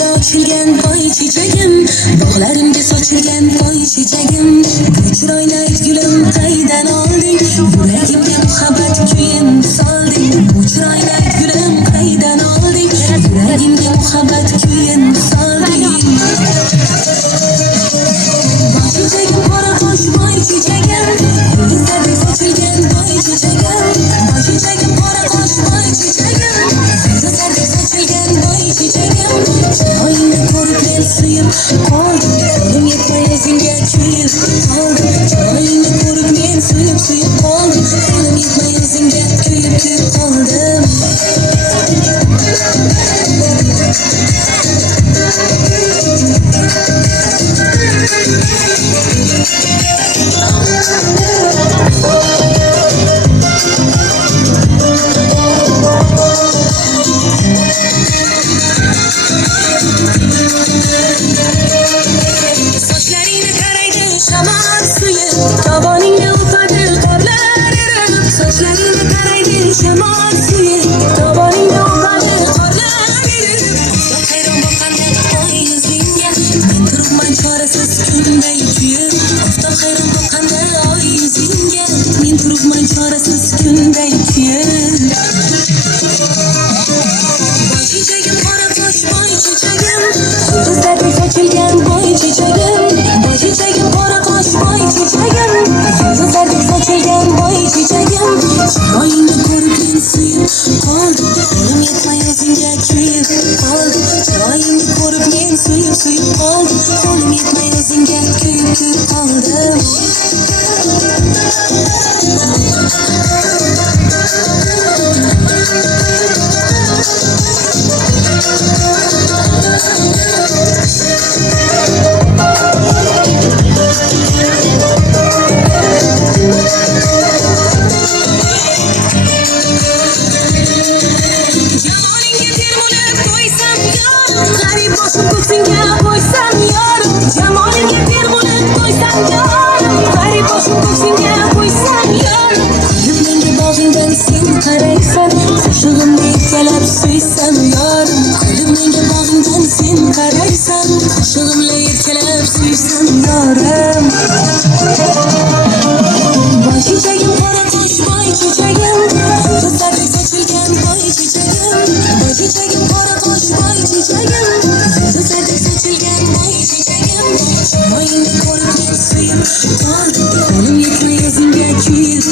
ko'chalarda ochilgan boy chechagim, bog'larimga sochilgan boy chechagim, chiroyli gulim qaydan olding, yuragimga muhabbat kuyin solding, chiroyli gulim qaydan olding, yuragimga muhabbat kuyin solding. Boy chechagim qora qosh boy chechagim, yulduzlardek sochilgan boy chechagim, boy chechagim qora qosh boy chechagim, yulduzlardek sochilgan boy chechagim, chiroyingni ko'rib men suyib qoldim, qo'lim yetmay o'zingga kuyib qoldim, chiroyingni ko'rib men suyib qoldim, qo'lim yetmay o'zingga kuyib qoldim. Sochlaringni qaraydi shamol suyi, tovoningni o'padi qorlar erib. Sochlaringni qaraydi shamol suyi, tovoningni o'padi qorlar erib. Hayron boqqanda qo'y yuzingga, men turibman chorasiz kunday kuyib. Hayron boqqanda oy yuzingga, men turibman chorasiz kunday kuyib. Boy chechagim qora qosh boy chechagim, yulduzlardek sochilgan boy chechagim, boy chechagim qora qosh boy chechagim, yulduzlardek sochilgan boy chechagim, chiroyingni ko'rib men suyib qoldim, qo'lim yetmay o'zingga kuyib qoldim, chiroyingni ko'rib men suyib qoldim, qo'lim yetmay o'zingga kuyib qoldim. G'arib boshim ko'ksingga qo'ysam yorim, jamolimga pir bo'lib qo'ysam yorim, g'arib boshim ko'ksingga qo'ysam yorim, menga bog'ingdan sen qaraysan, qo'shig'imni erkalab suysam yorim, menga bog'ingdan sen qaraysan, qo'shig'imni erkalab suysam yorim. Boy chechagim qora qosh boy chechagim, yulduzlardek sochilgan boy chechagim, boy chechagim qora qosh boy chechagim, yulduzlardek sochilgan boy chechagim, chiroyingni ko'rib men suyib qoldim, qo'lim yetmay o'zingga kuyib